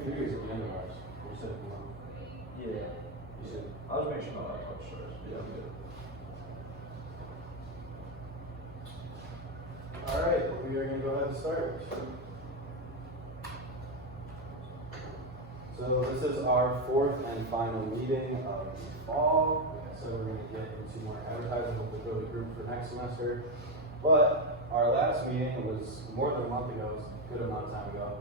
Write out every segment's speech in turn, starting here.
Videos at the end of ours. We'll set them up. Yeah. You said, I was making sure my laptop starts. yeah, good. All right, we are going to go ahead and start. So this is our fourth and final meeting of the fall. Like I said, we're going to get into more advertising, hopefully build a group for next semester. But our last meeting was more than a month ago, it was a good amount of time ago.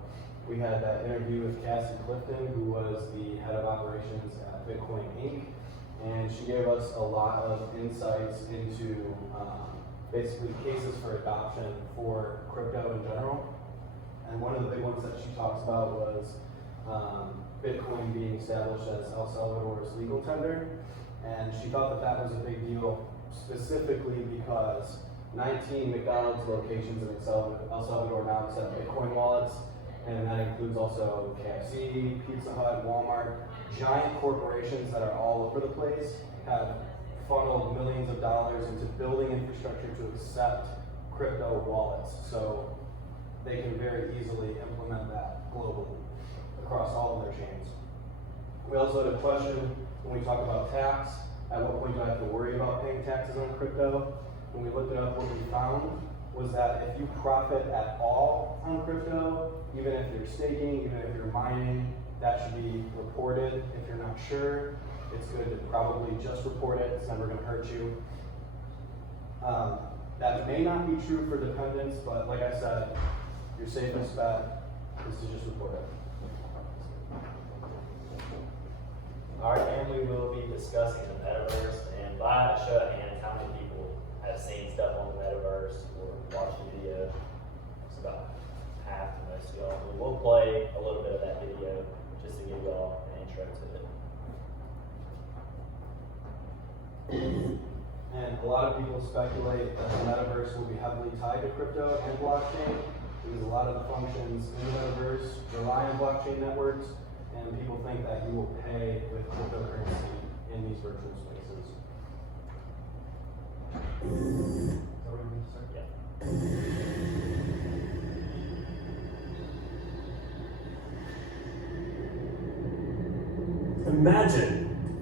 We had that interview with Cassie Clifton, who was the head of operations at Bitcoin Inc. And she gave us a lot of insights into basically cases for adoption for crypto in general. And one of the big ones that she talks about was Bitcoin being established as El Salvador's legal tender. And she thought that that was a big deal specifically because 19 McDonald's locations in El Salvador now accept Bitcoin wallets. And that includes also KFC, Pizza Hut, Walmart. Giant corporations that are all over the place have funneled millions of dollars into building infrastructure to accept crypto wallets. So they can very easily implement that globally across all of their chains. We also had a question when we talk about tax, at what point do I have to worry about paying taxes on crypto? When we looked it up, what we found was that if you profit at all on crypto, even if you're staking, even if you're mining, that should be reported. If you're not sure, it's good to probably just report it. It's never going to hurt you. That may not be true for dependents, but like I said, your safest bet is to just report it. Alright, and we will be discussing the Metaverse, and by a show of hands, how many people have seen stuff on the Metaverse or watched the video? It's about half of most of y'all. We will play a little bit of that video just to give y'all an intro to it. And a lot of people speculate that the Metaverse will be heavily tied to crypto and blockchain because a lot of the functions in the Metaverse rely on blockchain networks, and people think that you will pay with cryptocurrency in these virtual spaces. Is that what you meant to say? Yeah. Imagine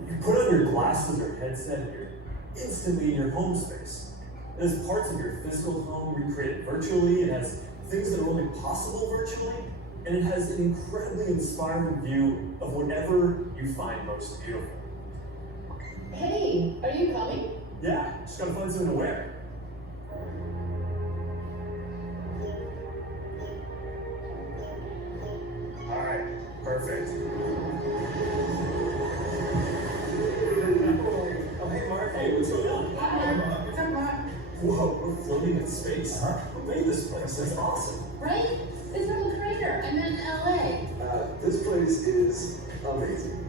you put on your glasses or headset and you're instantly in your home space. It has parts of your physical home recreated virtually, it has things that are only possible virtually, and it has an incredibly inspiring view of whatever you find most beautiful. Hey, are you coming? Yeah, just gotta find something to wear. Alright, perfect. Oh, hey Mark. Hey, what's going on? What's up, Mark? Whoa, we're floating in space. Who made this place? That's awesome. Right? It's from the crater. I'm in LA. This place is amazing.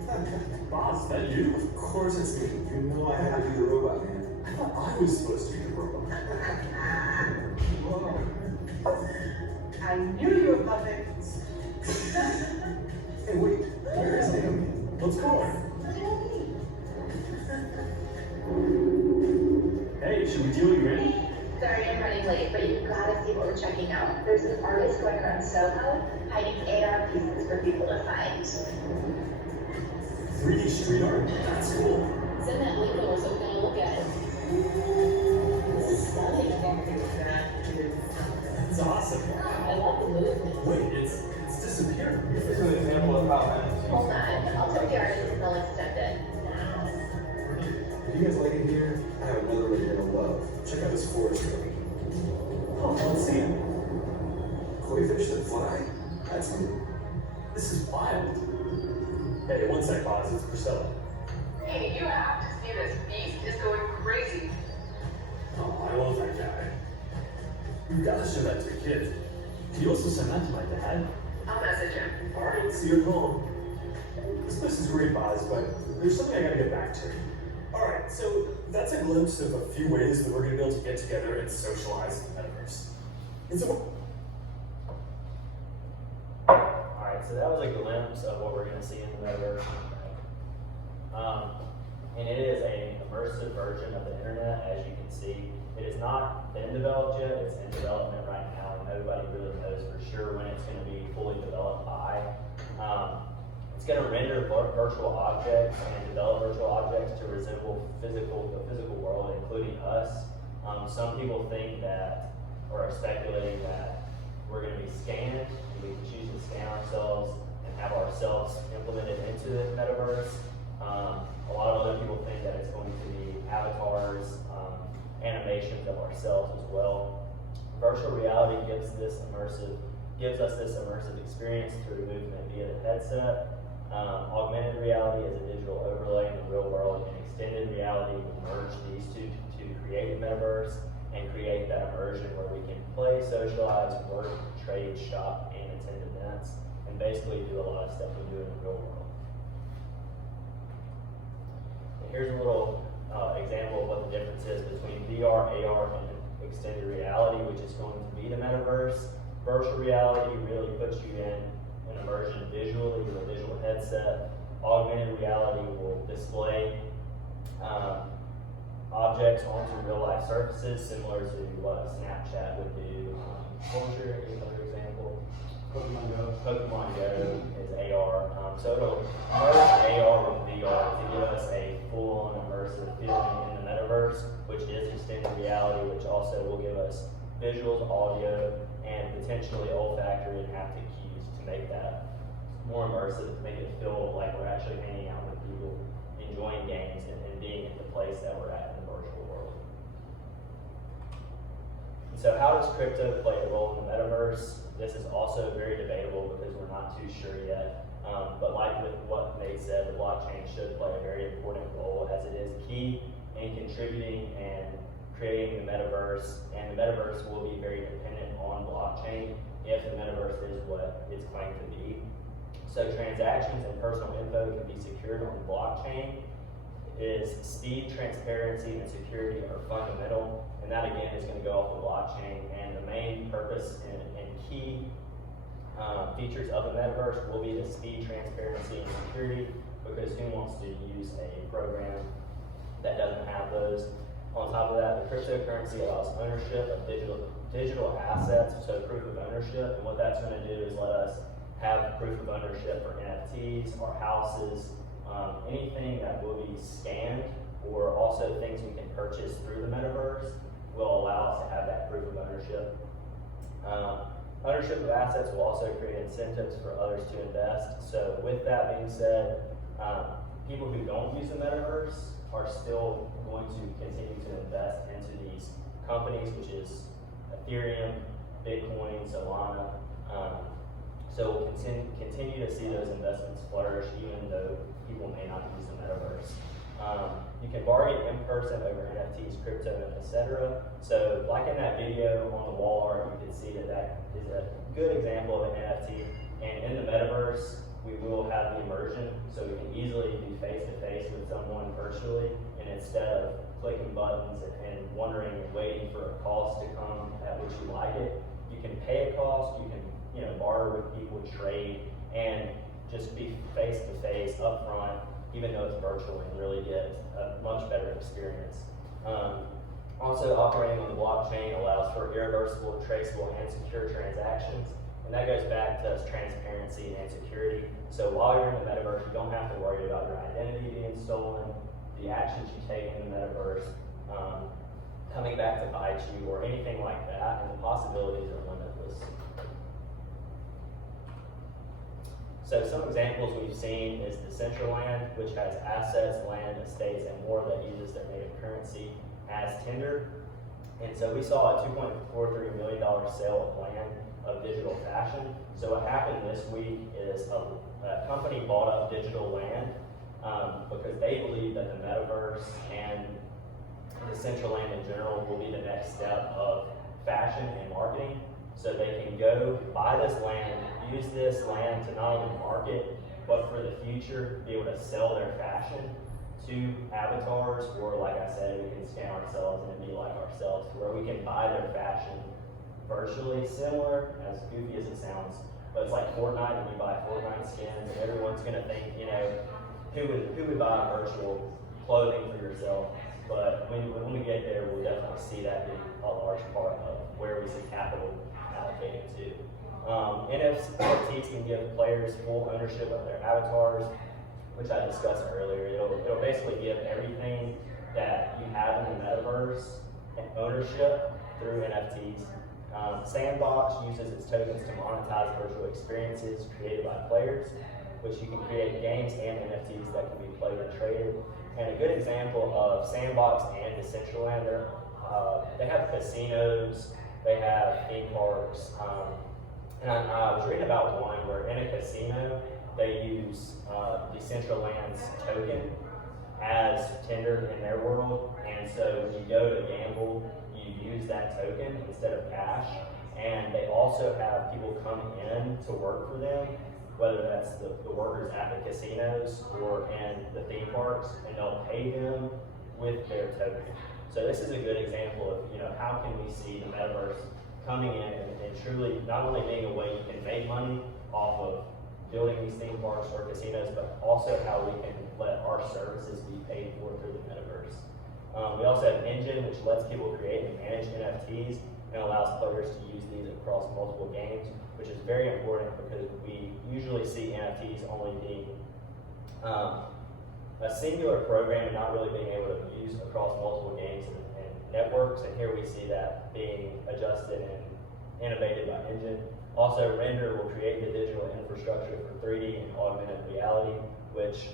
Boss, is that you? Of course it's me. You know I had to be the robot man. I thought I was supposed to be the robot. Whoa. I knew you would love it. Hey, wait. Where is Naomi? Let's go. Hey, should we deal you in? Sorry I'm running late, but you've got to see what we're checking out. There's an artist going around Soho hiding AR pieces for people to find. 3D street art? That's cool. Send that link over so we can look at it. This is stunning. That's awesome. I love the movement. Wait, it's disappearing. This is an example of how NFTs Hold on, I'll tell the artist and they'll accept it. If you guys like it here, I have another one you're gonna love. Check out this forest road. Oh, let's see it. Koi fish that fly? That's new. This is wild. Hey, one sec, pause. It's Priscilla. Hey, you have to see this beast. It's going crazy. Oh, I love that guy. You've got to show that to the kids. Can you also send that to my dad? I'll message him. Alright, see you at home. This place is great, Boz, but there's something I gotta get back to. Alright, so that's a glimpse of a few ways that we're gonna be able to get together and socialize in the Metaverse. And so, Alright, so that was a glimpse of what we're going to see in the Metaverse. And it is an immersive version of the internet, as you can see. It has not been developed yet, it's in development right now, and nobody really knows for sure when it's going to be fully developed by. It's going to render virtual objects and develop virtual objects to resemble the physical world, including us. Some people think that, or are speculating that we're going to be scanned, and we can choose to scan ourselves and have ourselves implemented into the metaverse. A lot of other people think that it's going to be avatars, animations of ourselves as well. Virtual reality gives us this immersive experience through movement via the headset. Augmented reality is a digital overlay in the real world, and extended reality will merge these two to create the metaverse and create that immersion where we can play, socialize, work, trade, shop, and attend events, and basically do a lot of stuff we do in the real world. And here's a little example of what the difference is between VR, AR, and extended reality, which is going to be the metaverse. Virtual reality really puts you in an immersion visually with a visual headset. Augmented reality will display objects onto real life surfaces, similar to what Snapchat would do. What was your other example? Pokemon Go. Pokemon Go is AR. So it'll merge AR with VR to give us a full-on immersive feeling in the metaverse, which is extended reality, which also will give us visuals, audio, and potentially olfactory and haptic cues to make that more immersive, to make it feel like we're actually hanging out with people, enjoying games, and being at the place that we're at in the virtual world. And so how does crypto play a role in the metaverse? This is also very debatable because we're not too sure yet. But like with what Nate said, the blockchain should play a very important role, as it is key in contributing and creating the metaverse, and the metaverse will be very dependent on blockchain if the metaverse is what it's claimed to be. So transactions and personal info can be secured on the blockchain. Is speed, transparency, and security are fundamental, and that again is going to go off the blockchain. And the main purpose and key features of the metaverse will be the speed, transparency, and security, because who wants to use a program that doesn't have those? On top of that, the cryptocurrency allows ownership of digital assets, so proof of ownership, and what that's going to do is let us have proof of ownership for NFTs, our houses, anything that will be scanned, or also things we can purchase through the metaverse will allow us to have that proof of ownership. Ownership of assets will also create incentives for others to invest. So with that being said, people who don't use the metaverse are still going to continue to invest into these companies, which is Ethereum, Bitcoin, Solana. So we'll continue to see those investments flourish, even though people may not use the metaverse. You can bargain in person over NFTs, crypto, etc. So like in that video on the wall art, you can see that that is a good example of an NFT. And in the metaverse, we will have the immersion, so we can easily be face-to-face with someone virtually, and instead of clicking buttons and wondering and waiting for a cost to come at which you like it, you can pay a cost, you can barter with people, trade, and just be face-to-face up front, even though it's virtual, and really get a much better experience. Also, operating on the blockchain allows for irreversible, traceable, and secure transactions. And that goes back to transparency and security. So while you're in the metaverse, you don't have to worry about your identity being stolen, the actions you take in the metaverse coming back to bite you, or anything like that, and the possibilities are limitless. So some examples we've seen is Decentraland, which has assets, land, estates, and more that uses their native currency as Tinder. And so we saw a $2.43 million sale of land of digital fashion. So what happened this week is a company bought up digital land because they believe that the metaverse and Decentraland in general will be the next step of fashion and marketing. So they can go buy this land, use this land to not only market, but for the future, be able to sell their fashion to avatars, or like I said, we can scan ourselves and be like ourselves, where we can buy their fashion virtually, similar, as goofy as it sounds, but it's like Fortnite, and you buy Fortnite skins, and everyone's gonna think, who would buy virtual clothing for yourself? But when we get there, we'll definitely see that being a large part of where we see capital allocated to. NFTs can give players full ownership of their avatars, which I discussed earlier. It'll basically give everything that you have in the metaverse and ownership through NFTs. Sandbox uses its tokens to monetize virtual experiences created by players, which you can create games and NFTs that can be played and traded. And a good example of Sandbox and Decentraland, they have casinos, they have theme parks, and I was reading about one where in a casino, they use Decentraland's token as tender in their world, and so when you go to gamble, you use that token instead of cash, and they also have people come in to work for them, whether that's the workers at the casinos or in the theme parks, and they'll pay them with their token. So this is a good example of, how can we see the metaverse coming in and truly not only being a way you can make money off of building these theme parks or casinos, but also how we can let our services be paid for through the metaverse. We also have Engine, which lets people create and manage NFTs and allows players to use these across multiple games, which is very important because we usually see NFTs only being a singular program and not really being able to use across multiple games and networks, and here we see that being adjusted and innovated by Engine. Also, Render will create the digital infrastructure for 3D and augmented reality, which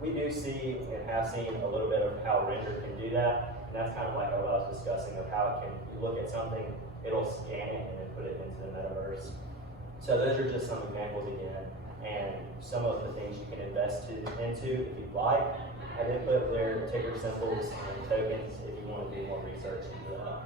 we do see and have seen a little bit of how Render can do that. And that's kind of like what I was discussing of how it can, you look at something, it'll scan it and then put it into the metaverse. So those are just some examples again, and some of the things you can invest into if you'd like. I did put their ticker symbols and tokens if you want to do more research into that.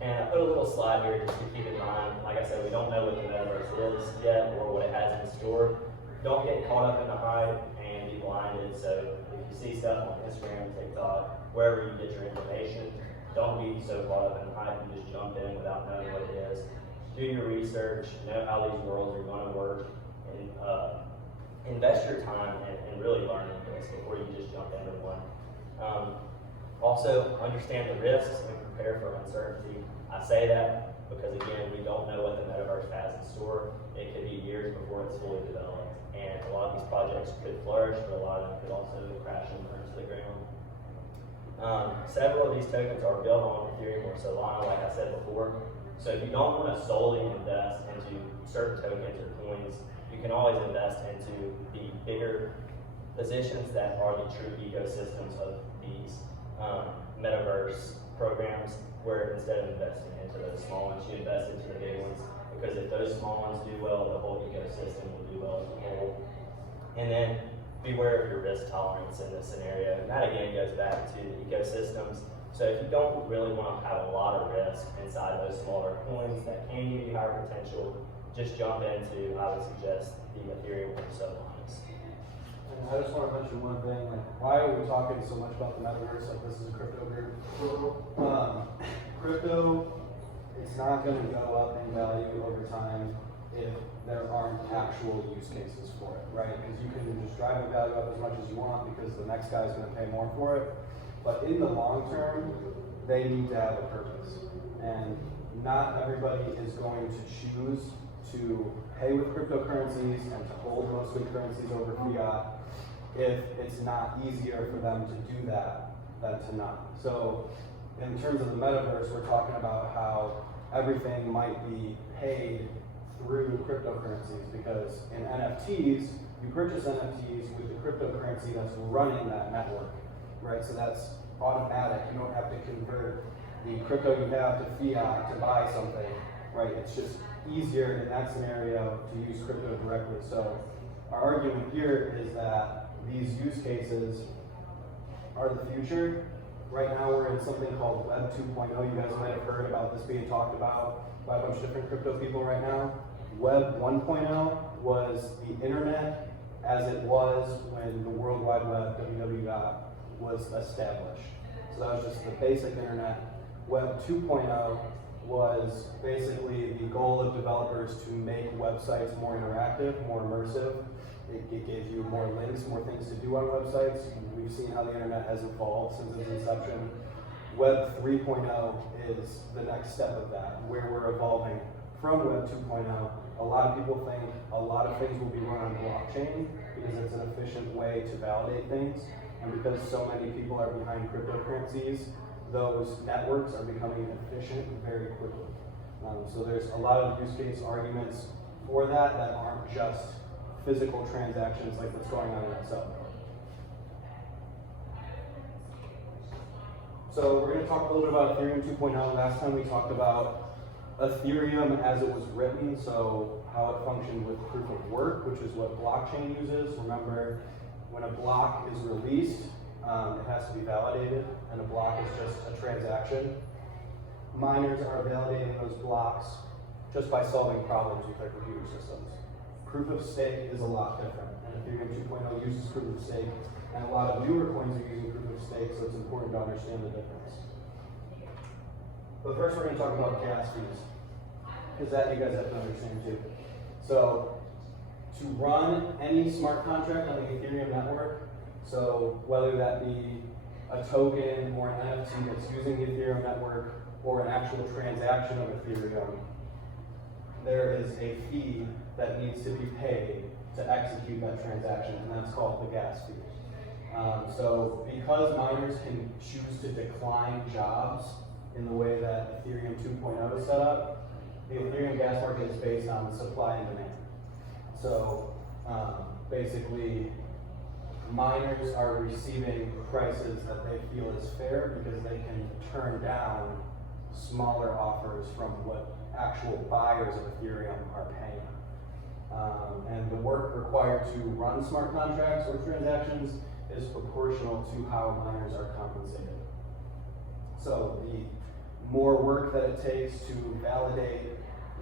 And I put a little slide here just to keep in mind, like I said, we don't know what the metaverse is yet or what it has in store. Don't get caught up in the hype and be blinded. So if you see stuff on Instagram, TikTok, wherever you get your information, don't be so caught up in the hype and just jump in without knowing what it is. Do your research, know how these worlds are going to work, and invest your time and really learn this before you just jump into one. Also, understand the risks and prepare for uncertainty. I say that because, again, we don't know what the metaverse has in store. It could be years before it's fully developed. And a lot of these projects could flourish, but a lot of them could also crash and burn to the ground. Several of these tokens are built on Ethereum or Solana, like I said before. So if you don't want to solely invest into certain tokens or coins, you can always invest into the bigger positions that are the true ecosystems of these metaverse programs, where instead of investing into those small ones, you invest into the big ones, because if those small ones do well, the whole ecosystem will do well as a whole. And then beware of your risk tolerance in this scenario, and that again goes back to the ecosystems. So if you don't really want to have a lot of risk inside those smaller coins that can give you higher potential, just jump into, I would suggest, the Ethereum or Solanas. And I just want to mention one thing, like, why are we talking so much about the metaverse? Like, this is a crypto group. Crypto, it's not going to go up in value over time if there aren't actual use cases for it, right? Because you can just drive the value up as much as you want because the next guy is going to pay more for it. But in the long term, they need to have a purpose. And not everybody is going to choose to pay with cryptocurrencies and to hold mostly currencies over fiat if it's not easier for them to do that than to not. So in terms of the metaverse, we're talking about how everything might be paid through cryptocurrencies, because in NFTs, you purchase NFTs with the cryptocurrency that's running that network, right? So that's automatic. You don't have to convert the crypto you have to fiat to buy something, right? It's just easier in that scenario to use crypto directly. So our argument here is that these use cases are the future. Right now we're in something called Web 2.0. You guys might have heard about this being talked about by a bunch of different crypto people right now. Web 1.0 was the internet as it was when the World Wide Web, www, was established. So that was just the basic internet. Web 2.0 was basically the goal of developers to make websites more interactive, more immersive. It gave you more links, more things to do on websites. We've seen how the internet has evolved since its inception. Web 3.0 is the next step of that, where we're evolving from Web 2.0. A lot of people think a lot of things will be run on blockchain because it's an efficient way to validate things. And because so many people are behind cryptocurrencies, those networks are becoming efficient very quickly. So there's a lot of use case arguments for that aren't just physical transactions like what's going on in itself. So we're going to talk a little bit about Ethereum 2.0. Last time we talked about Ethereum as it was written, so how it functioned with proof of work, which is what blockchain uses. Remember, when a block is released, it has to be validated, and a block is just a transaction. Miners are validating those blocks just by solving problems with their computer systems. Proof of stake is a lot different, and Ethereum 2.0 uses proof of stake, and a lot of newer coins are using proof of stake, so it's important to understand the difference. But first we're going to talk about gas fees, because that you guys have to understand too. So to run any smart contract on the Ethereum network, so whether that be a token or an NFT that's using the Ethereum network or an actual transaction of Ethereum, there is a fee that needs to be paid to execute that transaction, and that's called the gas fee. So because miners can choose to decline jobs in the way that Ethereum 2.0 is set up, the Ethereum gas market is based on supply and demand. So basically, miners are receiving prices that they feel is fair because they can turn down smaller offers from what actual buyers of Ethereum are paying. And the work required to run smart contracts or transactions is proportional to how miners are compensated. So the more work that it takes to validate,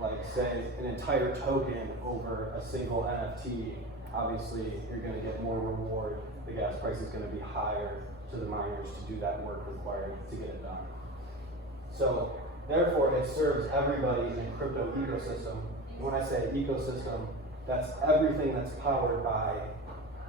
like say, an entire token over a single NFT, obviously you're going to get more reward. The gas price is going to be higher to the miners to do that work required to get it done. So therefore, it serves everybody in a crypto ecosystem. When I say ecosystem, that's everything that's powered by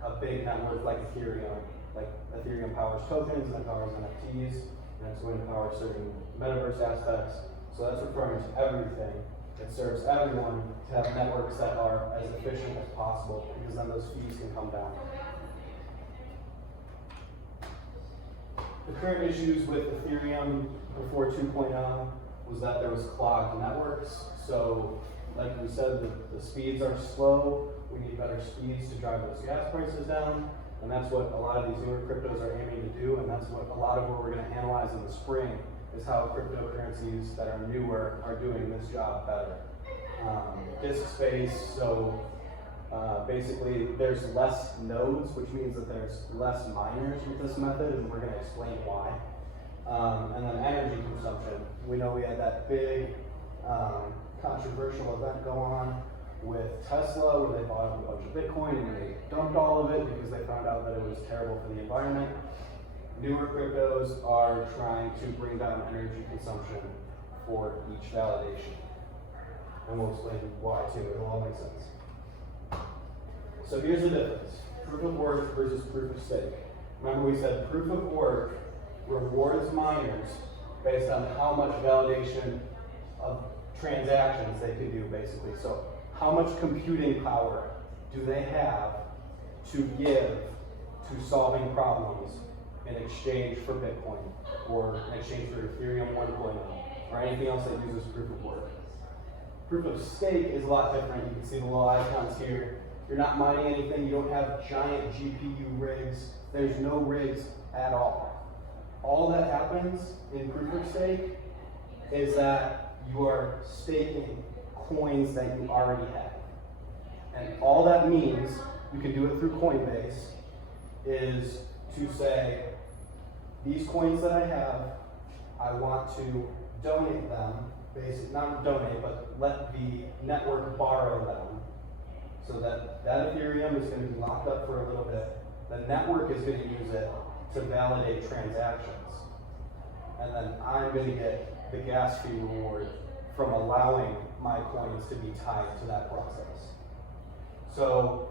a big network like Ethereum. Like Ethereum powers tokens, and it powers NFTs, and it's going to power certain Metaverse aspects. So that's referring to everything. It serves everyone to have networks that are as efficient as possible, because then those fees can come down. The current issues with Ethereum before 2.0 was that there was clogged networks. So like we said, the speeds are slow. We need better speeds to drive those gas prices down. And that's what a lot of these newer cryptos are aiming to do. And that's what a lot of what we're going to analyze in the spring is how cryptocurrencies that are newer are doing this job better. Disk space, so basically there's less nodes, which means that there's less miners with this method, and we're going to explain why. And then energy consumption. We know we had that big controversial event go on with Tesla, where they bought up a bunch of Bitcoin and they dumped all of it because they found out that it was terrible for the environment. Newer cryptos are trying to bring down energy consumption for each validation. And we'll explain why too, it'll all make sense. So here's the difference. Proof of work versus proof of stake. Remember we said proof of work rewards miners based on how much validation of transactions they can do basically. So how much computing power do they have to give to solving problems in exchange for Bitcoin or in exchange for Ethereum 1.0 or anything else that uses proof of work. Proof of stake is a lot different. You can see the little icons here. You're not mining anything. You don't have giant GPU rigs. There's no rigs at all. All that happens in proof of stake is that you are staking coins that you already have. And all that means, you can do it through Coinbase, is to say, these coins that I have, I want to donate them, basically, not donate, but let the network borrow them, so that Ethereum is going to be locked up for a little bit. The network is going to use it to validate transactions. And then I'm going to get the gas fee reward from allowing my coins to be tied to that process. So,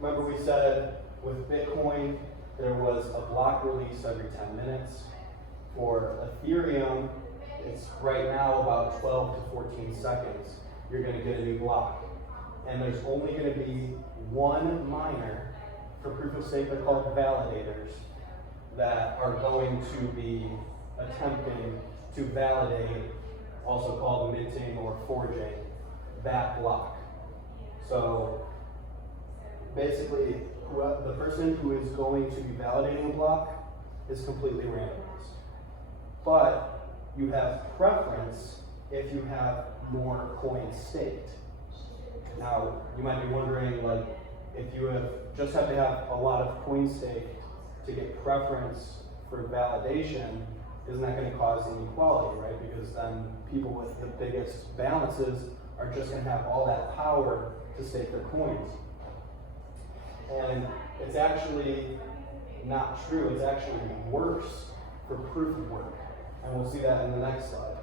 remember we said with Bitcoin, there was a block release every 10 minutes. For Ethereum, it's right now about 12 to 14 seconds. You're going to get a new block. And there's only going to be one miner for proof of stake. They're called validators that are going to be attempting to validate, also called minting or forging, that block. So basically, the person who is going to be validating a block is completely randomized. But you have preference if you have more coins staked. Now, you might be wondering, like, if you just have to have a lot of coins staked to get preference for validation, isn't that going to cause inequality, right? Because then people with the biggest balances are just going to have all that power to stake their coins. And it's actually not true. It's actually worse for proof of work. And we'll see that in the next slide.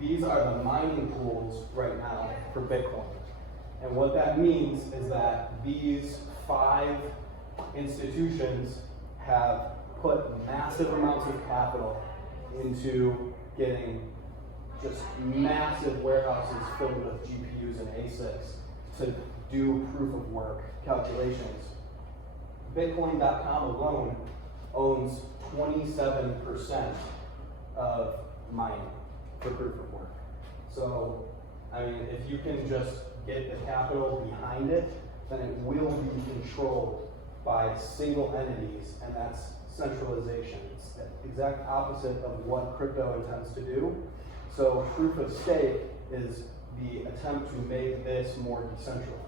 These are the mining pools right now for Bitcoin. And what that means is that these 5 institutions have put massive amounts of capital into getting just massive warehouses filled with GPUs and ASICs to do proof of work calculations. Bitcoin.com alone owns 27% of mining for proof of work. So, I mean, if you can just get the capital behind it, then it will be controlled by single entities, and that's centralization. It's the exact opposite of what crypto intends to do. So proof of stake is the attempt to make this more decentralized.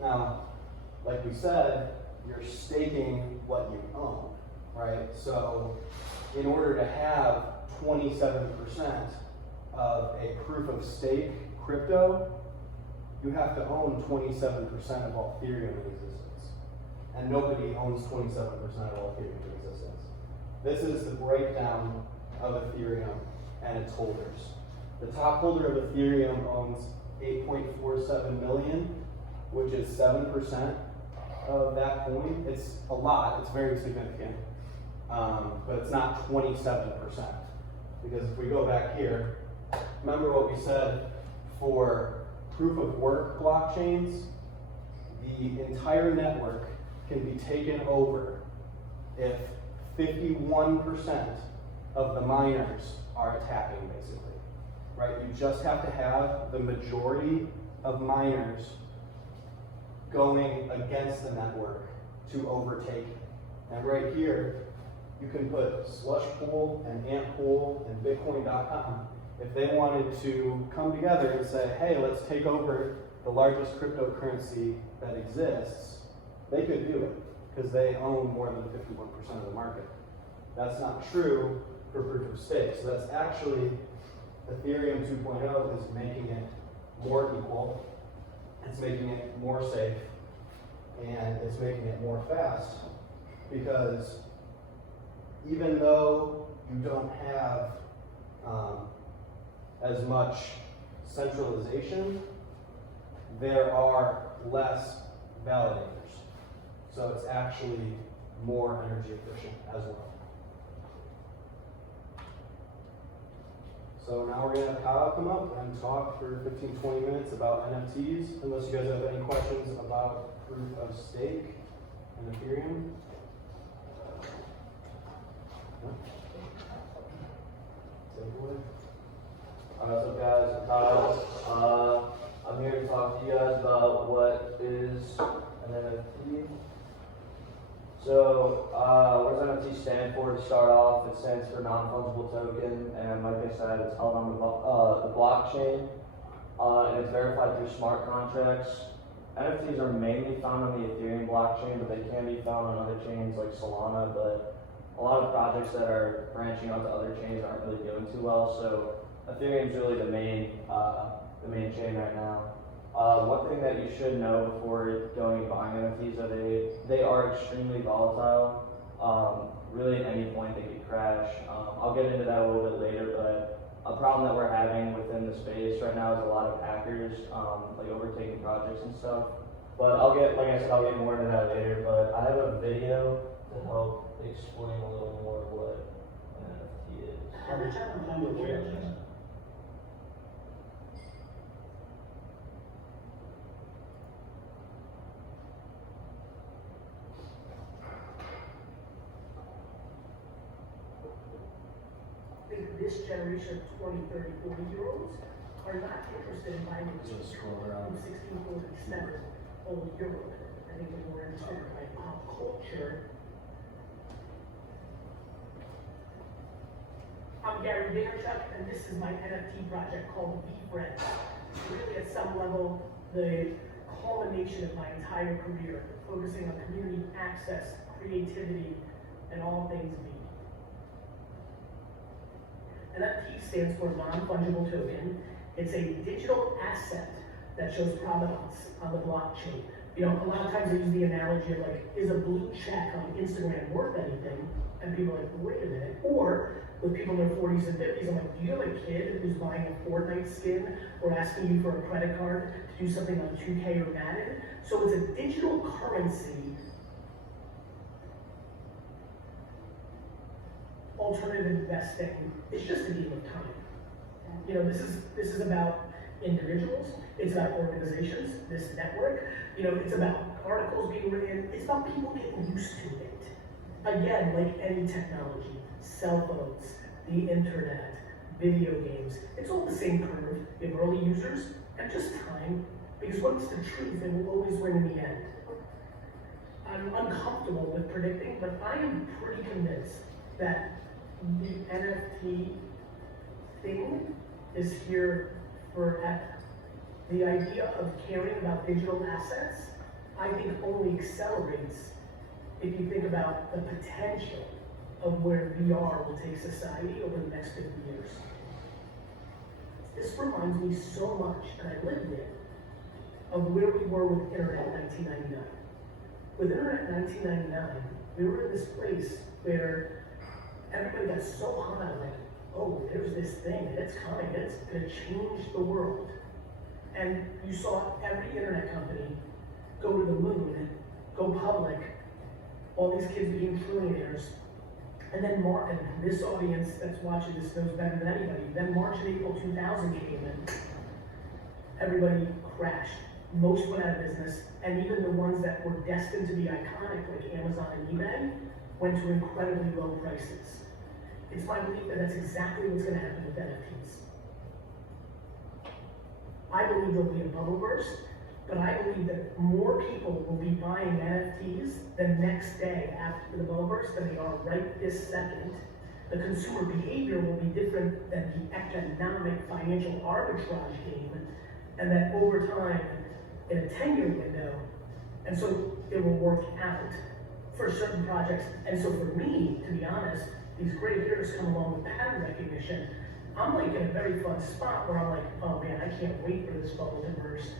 Now, like we said, you're staking what you own, right? So in order to have 27% of a proof of stake crypto, you have to own 27% of all Ethereum in existence. And nobody owns 27% of all Ethereum in existence. This is the breakdown of Ethereum and its holders. The top holder of Ethereum owns 8.47 million, which is 7% of that coin. It's a lot, it's very significant, but it's not 27%. Because if we go back here, remember what we said for proof of work blockchains, the entire network can be taken over if 51% of the miners are attacking, basically, right? You just have to have the majority of miners going against the network to overtake it. And right here, you can put Slush Pool and Ant Pool and Bitcoin.com. If they wanted to come together and say, hey, let's take over the largest cryptocurrency that exists, they could do it because they own more than 51% of the market. That's not true for proof of stake. So that's actually Ethereum 2.0 is making it more equal, it's making it more safe, and it's making it more fast, because even though you don't have as much centralization, there are less validators. So it's actually more energy efficient as well. So now we're going to have Kyle come up and talk for 15-20 minutes about NFTs, unless you guys have any questions about proof of stake and Ethereum. Take it away. What's up, guys? I'm Kyle. I'm here to talk to you guys about what is an NFT. So, what does NFT stand for? To start off, it stands for non-fungible token, and like I said, it's held on the blockchain, and it's verified through smart contracts. NFTs are mainly found on the Ethereum blockchain, but they can be found on other chains like Solana, but a lot of projects that are branching out to other chains aren't really doing too well, so Ethereum is really the main chain right now. One thing that you should know before going and buying NFTs are they are extremely volatile. Really at any point they could crash. I'll get into that a little bit later, but a problem that we're having within the space right now is a lot of hackers like overtaking projects and stuff. But I'll get more into that later. But I have a video to to help explain a little more what an NFT is. How much are you aware of that? I think this generation of 20, 30, 40-year-olds are not interested in buying Just scroll from around. 1647 old Europe. I think they're more interested in buying pop culture. I'm Gary Vaynerchuk, and this is my NFT project called VFriends. Really, at some level, the culmination of my entire career, focusing on community access, creativity, and all things V. NFT stands for non-fungible token. It's a digital asset that shows provenance on the blockchain. You know, a lot of times I use the analogy of like, is a blue check on Instagram worth anything? And people are like, wait a minute. Or with people in their 40s and 50s, I'm like, do you have a kid who's buying a Fortnite skin or asking you for a credit card to do something on 2K or Madden? So it's a digital currency. Alternative investing, it's just a game of time. You know, this is about individuals, it's about organizations, this network, you know, it's about articles being written, it's about people getting used to it. Again, like any technology, cell phones, the internet, video games, it's all the same curve. You have early users and just time, because what's the truth, it will always win in the end. I'm uncomfortable with predicting, but I am pretty convinced that the NFT thing is here forever. The idea of caring about digital assets, I think only accelerates if you think about the potential of where VR will take society over the next 50 years. This reminds me so much, and I lived it, of where we were with Internet in 1999. With Internet in 1999, we were in this place where everybody got so hot on like, oh, there's this thing, and it's coming, it's gonna change the world. And you saw every internet company go to the moon, go public, all these kids being trillionaires. And then March, and this audience that's watching this knows better than anybody, then March and April 2000 came in, everybody crashed. Most went out of business, and even the ones that were destined to be iconic, like Amazon and eBay, went to incredibly low prices. It's my belief that that's exactly what's going to happen with NFTs. I believe there'll be a bubble burst, but I believe that more people will be buying NFTs the next day after the bubble burst than they are right this second. The consumer behavior will be different than the economic financial arbitrage game, and that over time, in a 10-year window, and so it will work out for certain projects. And so for me, to be honest, these gray hairs come along with pattern recognition. I'm like in a very fun spot where I'm like, oh man, I can't wait for this bubble to burst.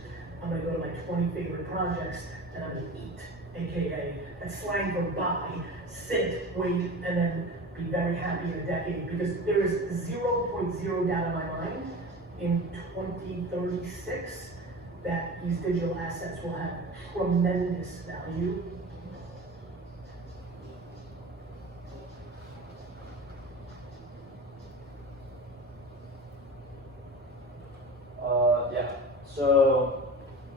I'm gonna go to my 20 favorite projects and I'm gonna eat, AKA, that's slang for buy, sit, wait, and then be very happy in a decade, because there is 0.0 doubt in my mind in 2036 that these digital assets will have tremendous value. Yeah, so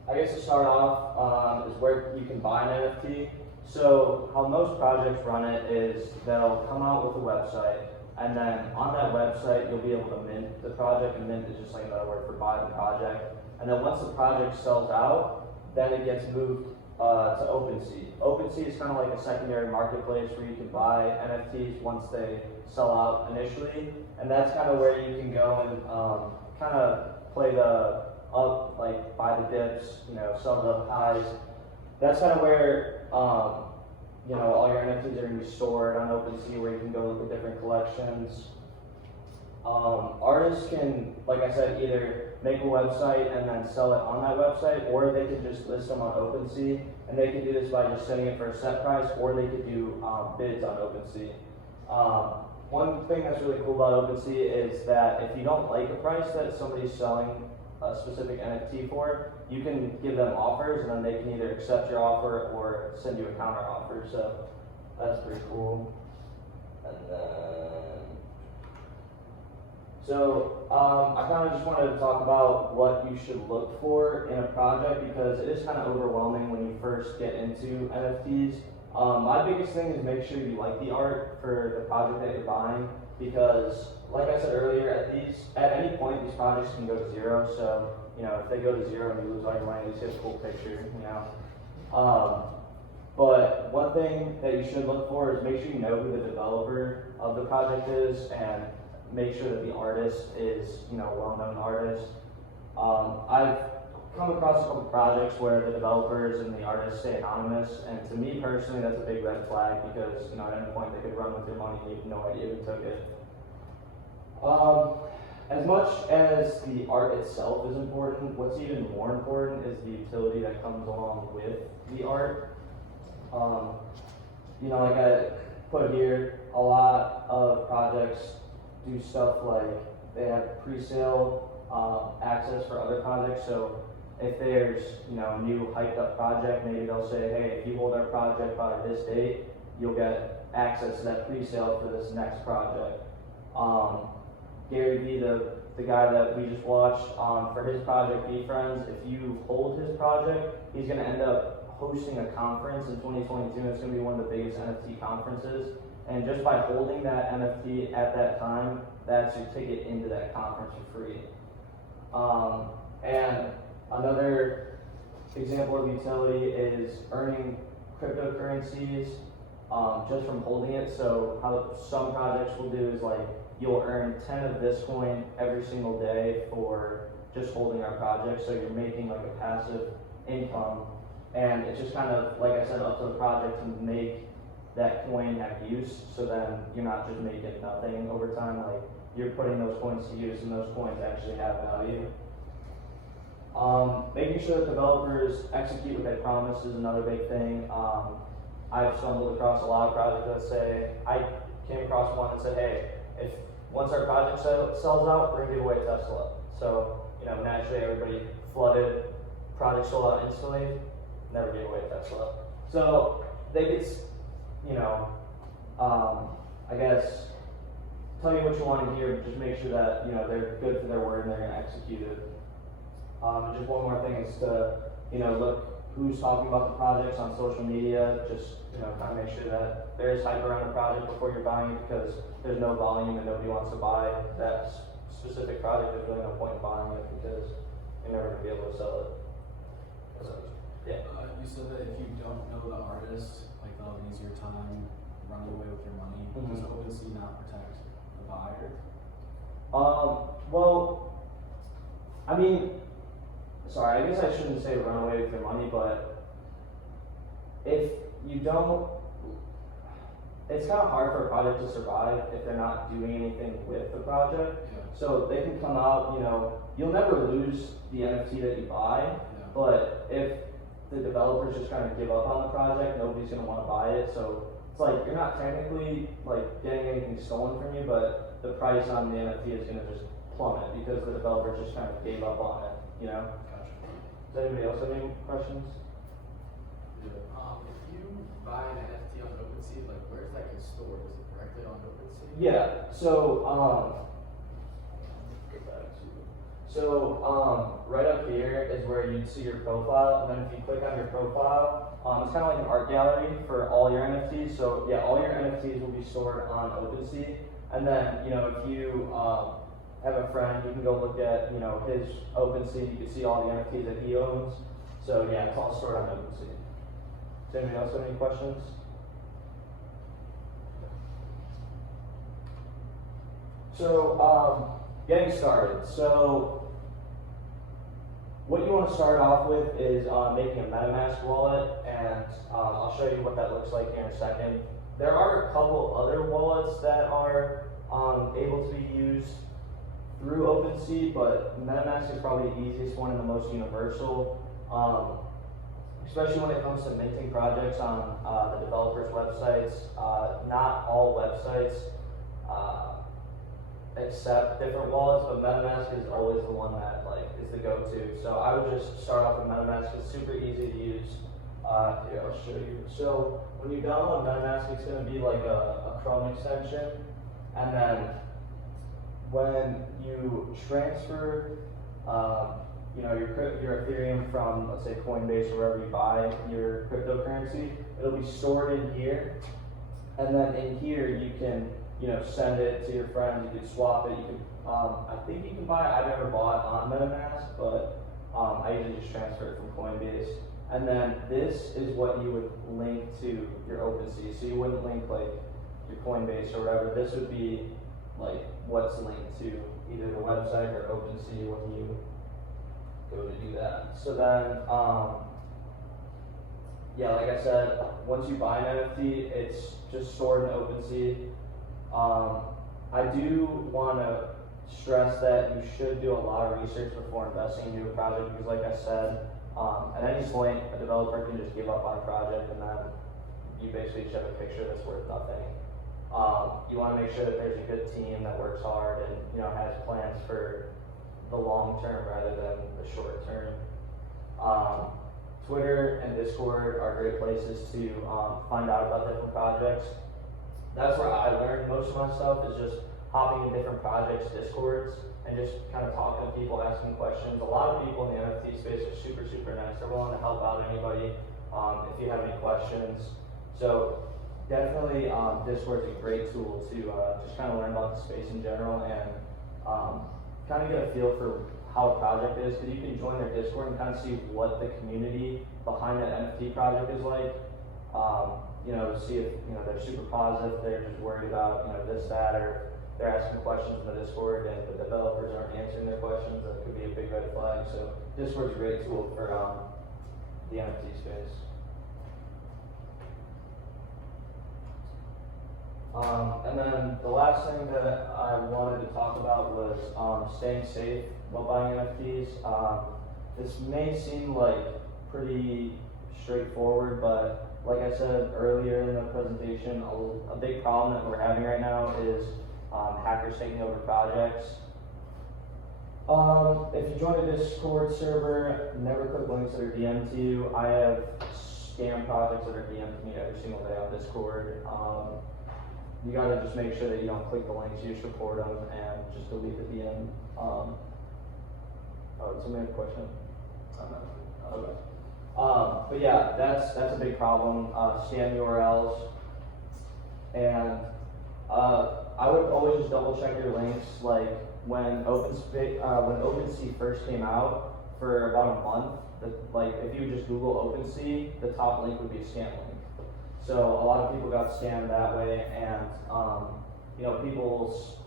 I guess to start off is where you can buy an NFT. So how most projects run it is they'll come out with a website, and then on that website you'll be able to mint the project, and mint is just like another word for buy the project. And then once the project sells out, then it gets moved to OpenC. OpenC is kind of like a secondary marketplace where you can buy NFTs once they sell out initially, and that's kind of where you can go and kind of play the up, like buy the dips, you know, sell the highs. That's kind of where you know, all your NFTs are going to be stored on OpenC, where you can go look at different collections. Artists can, like I said, either make a website and then sell it on that website, or they can just list them on OpenC, and they can do this by just setting it for a set price, or they could do bids on OpenC. One thing that's really cool about OpenC is that if you don't like a price that somebody's selling a specific NFT for, you can give them offers, and then they can either accept your offer or send you a counter offer. So that's pretty cool. And then, so I kind of just wanted to talk about what you should look for in a project because it is kind of overwhelming when you first get into NFTs. My biggest thing is make sure you like the art for the project that you're buying because, like I said earlier, at any point these projects can go to zero. So you know if they go to zero and you lose all your money, at least get a cool picture. You know. But one thing that you should look for is make sure you know who the developer of the project is and make sure that the artist is, you know, a well-known artist. I've come across a couple projects where the developers and the artists stay anonymous, and to me personally, that's a big red flag because, you know, at any point they could run with your money and you have no idea who took it. As much as the art itself is important, what's even more important is the utility that comes along with the art. You know, like I put here, a lot of projects do stuff like they have pre-sale access for other projects. So if there's, you know, a new hyped up project, maybe they'll say, hey, if you hold our project by this date, you'll get access to that pre-sale for this next project. Gary Vee, the guy that we just watched, for his project Be Friends, if you hold his project, he's gonna end up hosting a conference in 2022, and it's going to be one of the biggest NFT conferences. And just by holding that NFT at that time, that's your ticket into that conference for free. And another example of utility is earning cryptocurrencies just from holding it. So how some projects will do is like you'll earn 10 of this coin every single day for just holding our project. So you're making like a passive income. And it's just kind of, like I said, up to the project to make that coin have use, so then you're not just making nothing over time, like you're putting those coins to use and those coins actually have value. Making sure that developers execute what they promise is another big thing. I've stumbled across a lot of projects that say, I came across one that said, hey, if once our project sells out, we're gonna give away a Tesla. So, you know, naturally everybody flooded, project sold out instantly. Never gave away a Tesla. So they could, you know, I guess, tell you what you want to hear, but just make sure that, you know, they're good for their word and they're going to execute it. And just one more thing is to, you know, look who's talking about the projects on social media. Just, you know, kind of make sure that there is hype around the project before you're buying it because there's no volume and nobody wants to buy that specific project. There's really no point in buying it because you're never going to be able to sell it. So, yeah. You said that if you don't know the artist, like they'll use your time, run away with your money. Mm-hmm. Does OpenC not protect the buyer? Well, I mean, sorry, I guess I shouldn't say run away with your money, but if you don't, it's kind of hard for a project to survive if they're not doing anything with the project. Yeah. So they can come out, you know, you'll never lose the NFT that you buy, but if the developer's just trying to give up on the project, nobody's going to want to buy it. So it's like you're not technically like getting anything stolen from you, but the price on the NFT is going to just plummet because the developer just kind of gave up on it, you know? Gotcha. Does anybody else have any questions? If you buy an NFT on OpenC, like where is that get stored? Is it directly on OpenC? Yeah, so, right up here is where you'd see your profile, and then if you click on your profile, it's kind of like an art gallery for all your NFTs. So yeah, all your NFTs will be stored on OpenC, and then, you know, if you have a friend, you can go look at, you know, his OpenC, you can see all the NFTs that he owns. So yeah, it's all stored on OpenC. Does anybody else have any questions? So, getting started. So, what you want to start off with is making a MetaMask wallet, and I'll show you what that looks like here in a second. There are a couple other wallets that are able to be used through OpenC, but MetaMask is probably the easiest one and the most universal, especially when it comes to minting projects on the developers' websites. Not all websites accept different wallets, but MetaMask is always the one that like is the go-to. So I would just start off with MetaMask. It's super easy to use. Here, I'll show you. So when you download MetaMask, it's going to be like a Chrome extension, and then when you transfer, your Ethereum from, let's say, Coinbase or wherever you buy your cryptocurrency, it'll be stored in here, and then in here you can, send it to your friends. You can swap it. You can, I think you can buy. I've never bought on MetaMask, but I usually just transfer it from Coinbase. And then this is what you would link to your OpenC. So you wouldn't link like your Coinbase or whatever. This would be like what's linked to either the website or OpenC when you go to do that. So then, like I said, once you buy an NFT, it's just stored in OpenC. I do want to stress that you should do a lot of research before investing into a project because, like I said, at any point, a developer can just give up on a project and then you basically just have a picture that's worth nothing. You want to make sure that there's a good team that works hard and has plans for the long term rather than the short term. Twitter and Discord are great places to find out about different projects. That's where I learned most of my stuff, is just hopping in different projects' Discords and just kind of talking to people, asking questions. A lot of people in the NFT space are super, super nice. They're willing to help out anybody if you have any questions. So definitely Discord's a great tool to just kind of learn about the space in general and kind of get a feel for how a project is, because you can join their Discord and kind of see what the community behind that NFT project is like. See if they're super positive, they're just worried about this, that, or they're asking questions in the Discord and the developers aren't answering their questions. That could be a big red flag. So Discord's a great tool for the NFT space. And then the last thing that I wanted to talk about was staying safe while buying NFTs. This may seem like pretty straightforward, but like I said earlier in the presentation, a big problem that we're having right now is hackers taking over projects. If you join a Discord server, never click links that are DM'd to you. I have scam projects that are DM'd to me every single day on Discord. You gotta just make sure that you don't click the links, you just report them and just delete the DM. Somebody have a question? Okay. But yeah, that's a big problem. Scam URLs, and I would always just double check your links. Like when OpenC first came out, for about a month, if you just Google OpenC, the top link would be a scam link. So a lot of people got scammed that way, and people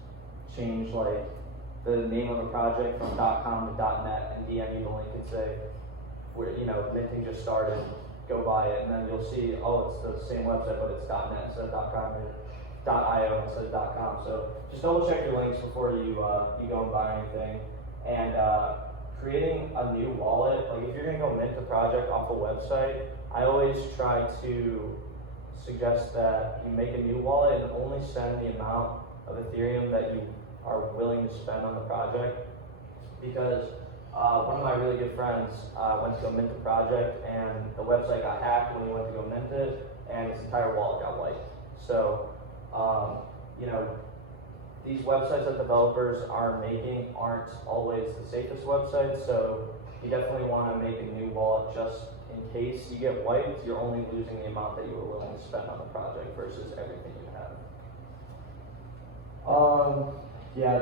change like the name of a project from .com to .net and DM you the link and say, minting just started, go buy it, and then you'll see, oh, it's the same website, but it's .net instead of .com, or .io instead of .com. So just double check your links before you go and buy anything. And creating a new wallet, like if you're gonna go mint a project off a website, I always try to suggest that you make a new wallet and only send the amount of Ethereum that you are willing to spend on the project. Because one of my really good friends went to go mint a project, and the website got hacked when he went to go mint it, and his entire wallet got wiped. So, these websites that developers are making aren't always the safest websites, so you definitely want to make a new wallet just in case you get wiped. You're only losing the amount that you were willing to spend on the project versus everything you have.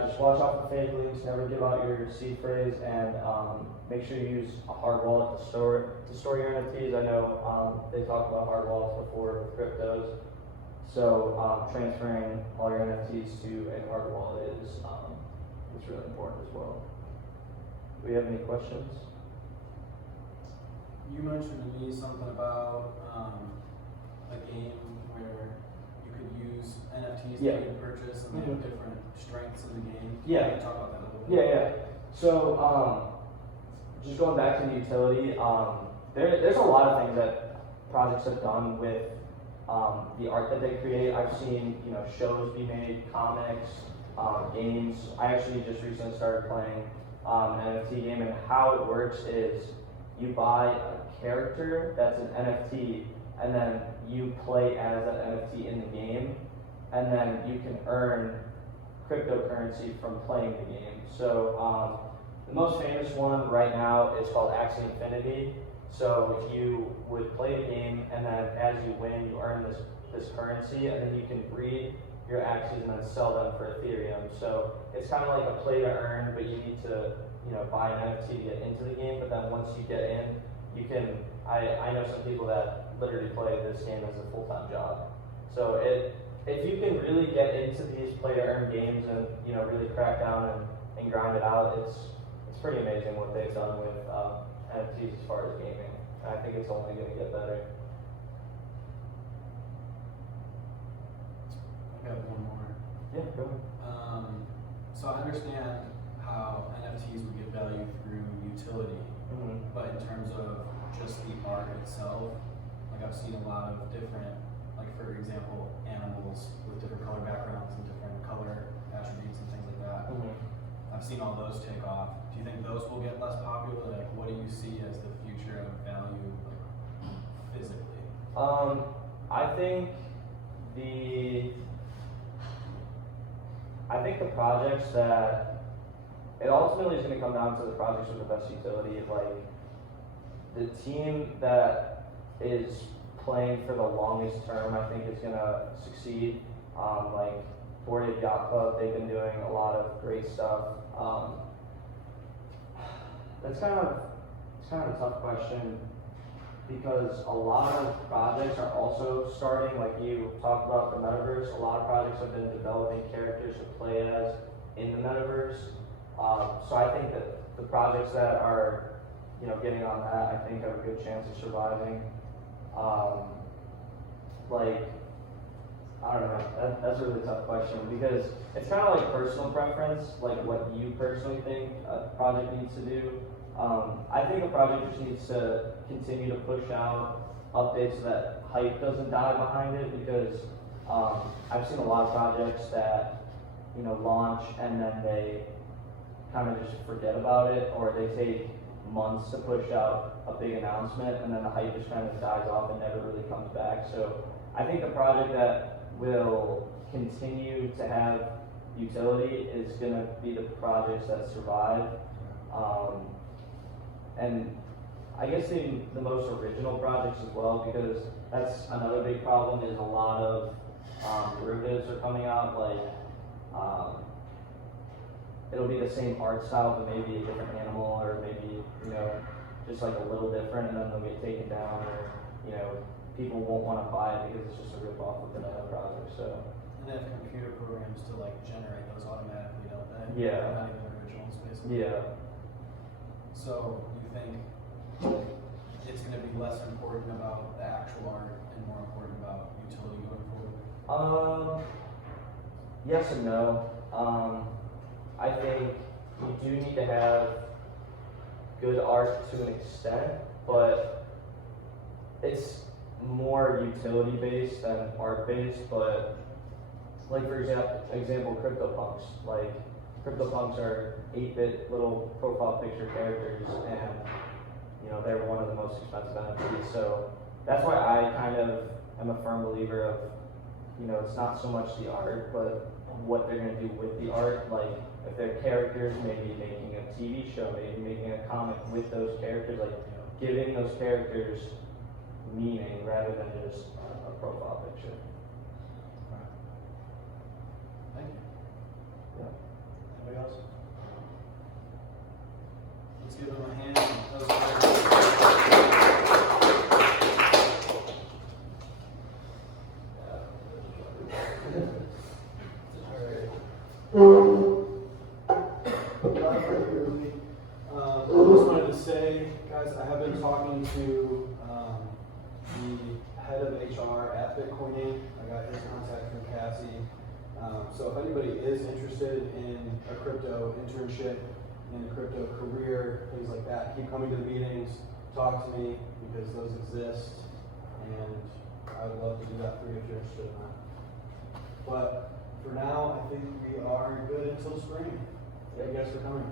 Just watch out for fake links, never give out your seed phrase, and make sure you use a hard wallet to store your NFTs. I know they talked about hard wallets before with cryptos, so transferring all your NFTs to a hard wallet is really important as well. Do we have any questions? You mentioned to me something about a game where you could use NFTs that you can purchase and they have different strengths in the game. Can you talk about that a little bit? Yeah. So just going back to the utility, there's a lot of things that projects have done with the art that they create. I've seen shows be made, comics, games. I actually just recently started playing an NFT game, and how it works is you buy a character that's an NFT, and then you play as that NFT in the game, and then you can earn cryptocurrency from playing the game. So the most famous one right now is called Axie Infinity. So you would play the game, and then as you win, you earn this currency, and then you can breed your Axies and then sell them for Ethereum. So it's kind of like a play to earn, but you need to buy an NFT to get into the game. But then once you get in, you can. I know some people that literally play this game as a full-time job. So if you can really get into these play to earn games and really crack down and grind it out, it's pretty amazing what they've done with NFTs as far as gaming. I think it's only going to get better. I got one more. Yeah, go ahead. So I understand how NFTs would get value through utility, but in terms of just the art itself, like I've seen a lot of different, like for example, animals with different color backgrounds and different color attributes and things like that. I've seen all those take off. Do you think those will get less popular? Like, what do you see as the future of value, like, physically? I think the projects that it ultimately is going to come down to the projects with the best utility. Like the team that is playing for the longest term, I think is going to succeed. Like Bored Ape Yacht Club, they've been doing a lot of great stuff. It's kind of a tough question because a lot of projects are also starting, like you talked about the Metaverse, a lot of projects have been developing characters to play as in the Metaverse. So I think that the projects that are, getting on that, I think have a good chance of surviving. Like, I don't know, that's a really tough question because it's kind of like personal preference, like what you personally think a project needs to do. I think a project just needs to continue to push out updates so that hype doesn't die behind it because I've seen a lot of projects that, launch and then they kind of just forget about it, or they take months to push out a big announcement and then the hype just kind of dies off and never really comes back. So I think the project that will continue to have utility is going to be the projects that survive. And I guess the most original projects as well, because that's another big problem is a lot of derivatives are coming out, like it'll be the same art style but maybe a different animal or maybe, just like a little different, and then they'll get taken down or, people won't want to buy it because it's just a rip-off of another project, so. And they have computer programs to like generate those automatically, don't they? Yeah. They're not even originals, basically. Yeah. So you think it's going to be less important about the actual art and more important about utility going forward? Yes and no. I think you do need to have good art to an extent, but it's more utility based than art based. But like for example, CryptoPunks. Like CryptoPunks are 8-bit little profile picture characters, and they're one of the most expensive NFTs. So that's why I kind of am a firm believer of, it's not so much the art, but what they're going to do with the art. Like if they're characters, maybe making a TV show, maybe making a comic with those characters, like giving those characters meaning rather than just a profile picture. Thank you. Yeah. Anybody else? Let's give them a hand. That was great. I just wanted to say, guys, I have been talking to the head of HR at Bitcoin Inc. I got his contact from Cassie. So if anybody is interested in a crypto internship, in a crypto career, things like that, keep coming to the meetings, talk to me, because those exist, and I would love to do that for you if you're interested in that. But for now, I think we are good until spring. Thank you guys for coming.